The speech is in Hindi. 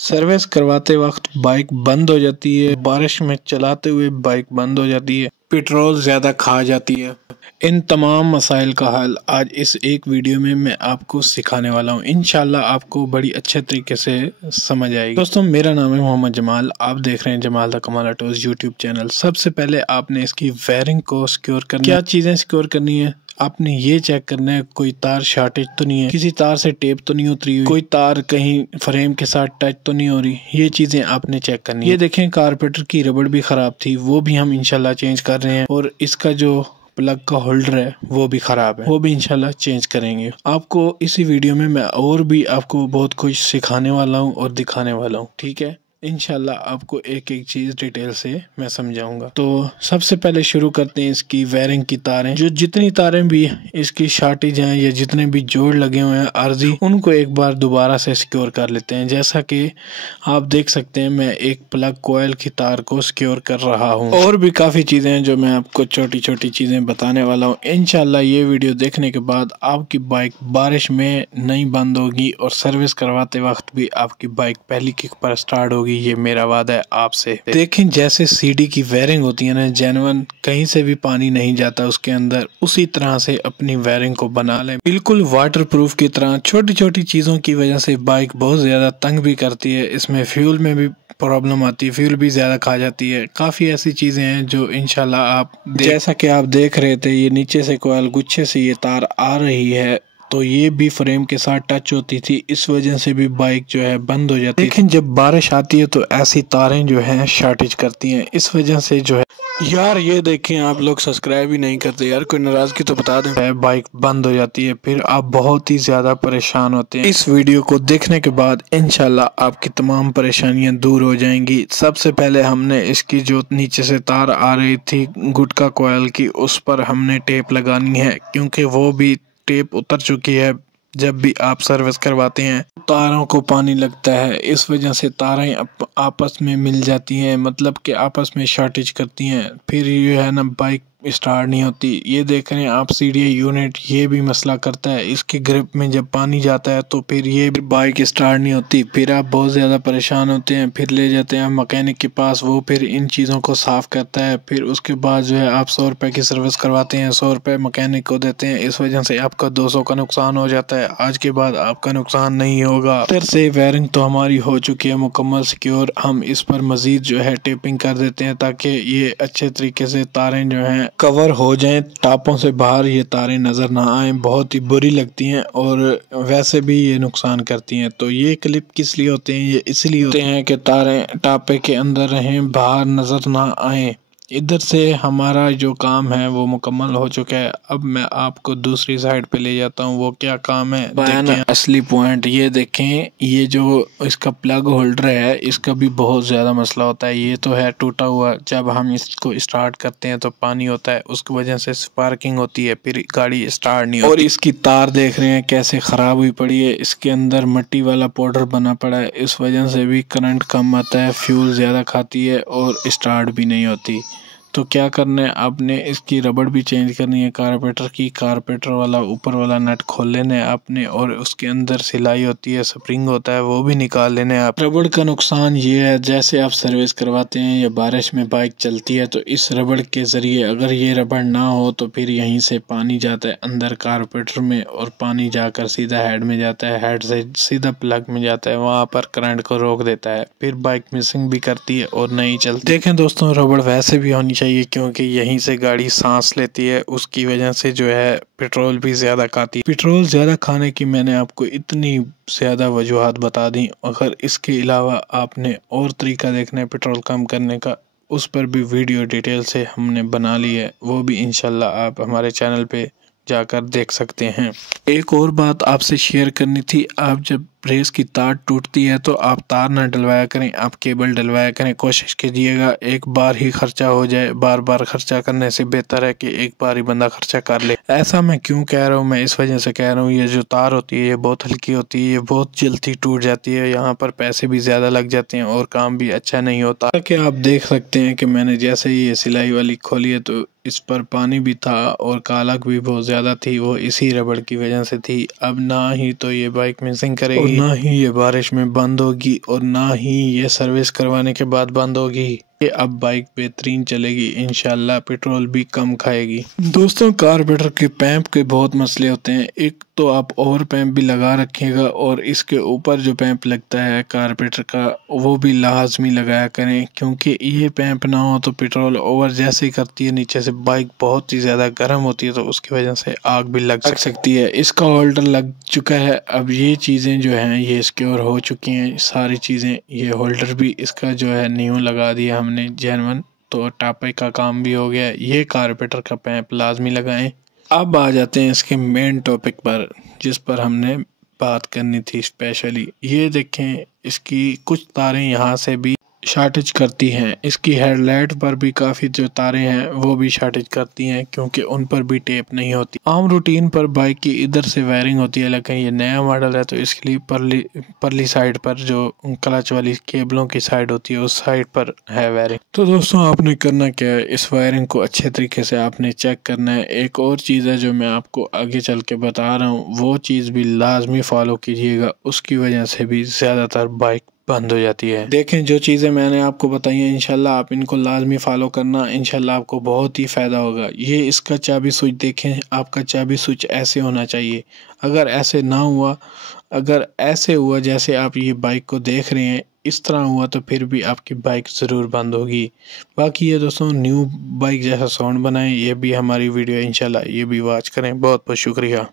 सर्विस करवाते वक्त बाइक बंद हो जाती है, बारिश में चलाते हुए बाइक बंद हो जाती है, पेट्रोल ज़्यादा खा जाती है। इन तमाम मसाइल का हल आज इस एक वीडियो में मैं आपको सिखाने वाला हूँ। इंशाल्लाह आपको बड़ी अच्छे तरीके से समझ आएगी। दोस्तों, मेरा नाम है मोहम्मद जमाल, आप देख रहे हैं जमाल द कमाल ऑटोज यूट्यूब चैनल। सबसे पहले आपने इसकी वायरिंग को सिक्योर करना। क्या चीज़ें सिक्योर करनी है? आपने ये चेक करना है कोई तार शॉर्टेज तो नहीं है, किसी तार से टेप तो नहीं उतरी हुई, कोई तार कहीं फ्रेम के साथ टच तो नहीं हो रही। ये चीजें आपने चेक करनी है। ये देखें, कारपेटर की रबड़ भी खराब थी, वो भी हम इंशाल्लाह चेंज कर रहे हैं। और इसका जो प्लग का होल्डर है वो भी खराब है, वो भी इंशाल्लाह चेंज करेंगे। आपको इसी वीडियो में मैं और भी आपको बहुत कुछ सिखाने वाला हूँ और दिखाने वाला हूँ, ठीक है। इंशाल्लाह आपको एक एक चीज़ डिटेल से मैं समझाऊंगा। तो सबसे पहले शुरू करते हैं इसकी वायरिंग की तारें। जो जितनी तारें भी इसकी शॉर्टेज हैं या जितने भी जोड़ लगे हुए हैं आर्जी, उनको एक बार दोबारा से सिक्योर कर लेते हैं। जैसा कि आप देख सकते हैं, मैं एक प्लग कोयल की तार को सिक्योर कर रहा हूँ। और भी काफ़ी चीज़ें हैं जो मैं आपको छोटी छोटी चीज़ें बताने वाला हूँ। इंशाल्लाह ये वीडियो देखने के बाद आपकी बाइक बारिश में नहीं बंद होगी और सर्विस करवाते वक्त भी आपकी बाइक पहली किक पर स्टार्ट होगी। ये मेरा वादा है आपसे। देखें, जैसे सीडी की वायरिंग होती है ना, जेन्युइन, कहीं से भी पानी नहीं जाता उसके अंदर, उसी तरह से अपनी वायरिंग को बना लें, बिल्कुल वाटरप्रूफ की तरह। छोटी छोटी चीजों की वजह से बाइक बहुत ज्यादा तंग भी करती है। इसमें फ्यूल में भी प्रॉब्लम आती है, फ्यूल भी ज्यादा खा जाती है। काफी ऐसी चीजें हैं जो इंशाल्लाह आप जैसा कि आप देख रहे थे, ये नीचे से कोयल गुच्छे से ये तार आ रही है, तो ये भी फ्रेम के साथ टच होती थी, इस वजह से भी बाइक जो है बंद हो जाती है। लेकिन जब बारिश आती है तो ऐसी तारें जो हैं शॉर्टेज करती हैं, इस वजह से जो है यार, ये देखें, आप लोग सब्सक्राइब ही नहीं करते यार, कोई नाराजगी तो बता दें। बाइक बंद हो जाती है, फिर आप बहुत ही ज्यादा परेशान होते हैं। इस वीडियो को देखने के बाद इंशाल्लाह आपकी तमाम परेशानियां दूर हो जाएंगी। सबसे पहले हमने इसकी जो नीचे से तार आ रही थी गुटका कोयल की, उस पर हमने टेप लगानी है, क्योंकि वो भी टेप उतर चुकी है। जब भी आप सर्विस करवाते हैं तारों को पानी लगता है, इस वजह से तारें आपस में मिल जाती हैं, मतलब कि आपस में शॉर्टेज करती हैं। फिर ये है ना, बाइक स्टार्ट नहीं होती। ये देख रहे हैं आप, सीडीआई यूनिट ये भी मसला करता है। इसके ग्रिप में जब पानी जाता है तो फिर ये बाइक स्टार्ट नहीं होती। फिर आप बहुत ज़्यादा परेशान होते हैं, फिर ले जाते हैं मैकेनिक के पास, वो फिर इन चीज़ों को साफ़ करता है। फिर उसके बाद जो है आप 100 रुपये की सर्विस करवाते हैं, 100 रुपये मैकेनिक को देते हैं। इस वजह से आपका 200 का नुकसान हो जाता है। आज के बाद आपका नुकसान नहीं होगा। इधर से वायरिंग तो हमारी हो चुकी है मुकम्मल सिक्योर। हम इस पर मजीद जो है टेपिंग कर देते हैं ताकि ये अच्छे तरीके से तारें जो हैं कवर हो जाएं, टापों से बाहर ये तारें नज़र ना आएं। बहुत ही बुरी लगती हैं और वैसे भी ये नुकसान करती हैं। तो ये क्लिप किस लिए होते हैं? ये इसलिए होते हैं कि तारें टापे के अंदर रहें, बाहर नज़र ना आएं। इधर से हमारा जो काम है वो मुकम्मल हो चुका है। अब मैं आपको दूसरी साइड पे ले जाता हूँ। वो क्या काम है, देखें असली पॉइंट। ये देखें, ये जो इसका प्लग होल्डर है, इसका भी बहुत ज़्यादा मसला होता है। ये तो है टूटा हुआ, जब हम इसको स्टार्ट करते हैं तो पानी होता है, उसकी वजह से स्पार्किंग होती है, फिर गाड़ी स्टार्ट नहीं होती। और इसकी तार देख रहे हैं कैसे ख़राब हुई पड़ी है, इसके अंदर मिट्टी वाला पाउडर बना पड़ा है, इस वजह से भी करंट कम आता है, फ्यूल ज़्यादा खाती है और स्टार्ट भी नहीं होती। तो क्या करना है, आपने इसकी रबड़ भी चेंज करनी है कारपेटर की। कारपेटर वाला ऊपर वाला नट खोल लेना है आपने, और उसके अंदर सिलाई होती है, स्प्रिंग होता है, वो भी निकाल लेना है आप। रबड़ का नुकसान ये है, जैसे आप सर्विस करवाते हैं या बारिश में बाइक चलती है, तो इस रबड़ के ज़रिए अगर ये रबड़ ना हो तो फिर यहीं से पानी जाता है अंदर कारपेटर में, और पानी जाकर सीधा हेड में जाता है, हेड से सीधा प्लग में जाता है, वहाँ पर करंट को रोक देता है, फिर बाइक मिसिंग भी करती है और नहीं चलती। देखें दोस्तों, रबड़ वैसे भी होनी चाहिए, क्योंकि यहीं से गाड़ी सांस लेती है, उसकी वजह से जो है पेट्रोल भी ज़्यादा खाती है। पेट्रोल ज़्यादा खाने की मैंने आपको इतनी ज़्यादा वजूहात बता दी। अगर इसके अलावा आपने और तरीका देखना है पेट्रोल कम करने का, उस पर भी वीडियो डिटेल से हमने बना ली है, वो भी इंशाल्लाह आप हमारे चैनल पे जाकर देख सकते हैं। एक और बात आपसे शेयर करनी थी, आप जब रेस की तार टूटती है तो आप तार ना डलवाया करें, आप केबल डलवाया करें। कोशिश कीजिएगा एक बार ही खर्चा हो जाए, बार बार खर्चा करने से बेहतर है कि एक बार ही बंदा खर्चा कर ले। ऐसा मैं क्यों कह रहा हूँ, मैं इस वजह से कह रहा हूँ, ये जो तार होती है ये बहुत हल्की होती है, ये बहुत जल्दी टूट जाती है, यहाँ पर पैसे भी ज़्यादा लग जाते हैं और काम भी अच्छा नहीं होता। कि आप देख सकते हैं कि मैंने जैसे ही ये सिलाई वाली खोली है तो इस पर पानी भी था और कालक भी बहुत ज़्यादा थी, वो इसी रबड़ की वजह से थी। अब ना ही तो ये बाइक मिसिंग करेगी, ही ये बारिश में बंद होगी और ना ही ये सर्विस करवाने के बाद बंद होगी। ये अब बाइक बेहतरीन चलेगी, इंशाल्लाह पेट्रोल भी कम खाएगी। दोस्तों, कार्बोरेटर के पैंप के बहुत मसले होते हैं। एक तो आप ओवर पैंप भी लगा रखिएगा और इसके ऊपर जो पैंप लगता है कार्बोरेटर का वो भी लाजमी लगाया करें, क्योंकि ये पैंप ना हो तो पेट्रोल ओवर जैसे ही करती है नीचे से बाइक बहुत ही ज़्यादा गर्म होती है, तो उसकी वजह से आग भी लग सकती है। इसका होल्डर लग चुका है, अब ये चीज़ें जो हैं ये सिक्योर हो चुकी हैं सारी चीज़ें। ये होल्डर भी इसका जो है न्यू लगा दिया हमने जेन्युइन, तो टापे का काम भी हो गया। ये कार्बोरेटर का पैंप लाजमी लगाएं। अब आ जाते हैं इसके मेन टॉपिक पर, जिस पर हमने बात करनी थी स्पेशली। ये देखें, इसकी कुछ तारें यहाँ से भी शॉर्टेज करती हैं। इसकी हेडलाइट पर भी काफ़ी जो तारें हैं वो भी शॉर्टेज करती हैं, क्योंकि उन पर भी टेप नहीं होती। आम रूटीन पर बाइक की इधर से वायरिंग होती है, लेकिन ये नया मॉडल है तो इसके लिए परली साइड पर जो क्लच वाली केबलों की साइड होती है उस साइड पर है वायरिंग। तो दोस्तों, आपने करना क्या है, इस वायरिंग को अच्छे तरीके से आपने चेक करना है। एक और चीज़ है जो मैं आपको आगे चल के बता रहा हूँ, वो चीज़ भी लाजमी फॉलो कीजिएगा, उसकी वजह से भी ज़्यादातर बाइक बंद हो जाती है। देखें, जो चीज़ें मैंने आपको बताई हैं इंशाल्लाह आप इनको लाजमी फॉलो करना, इंशाल्लाह आपको बहुत ही फ़ायदा होगा। ये इसका चाबी स्विच देखें, आपका चाबी स्विच ऐसे होना चाहिए। अगर ऐसे ना हुआ, अगर ऐसे हुआ जैसे आप ये बाइक को देख रहे हैं, इस तरह हुआ, तो फिर भी आपकी बाइक ज़रूर बंद होगी। बाकी ये दोस्तों, न्यू बाइक जैसा साउंड बनाएं, ये भी हमारी वीडियो इंशाल्लाह ये भी वॉच करें। बहुत बहुत शुक्रिया।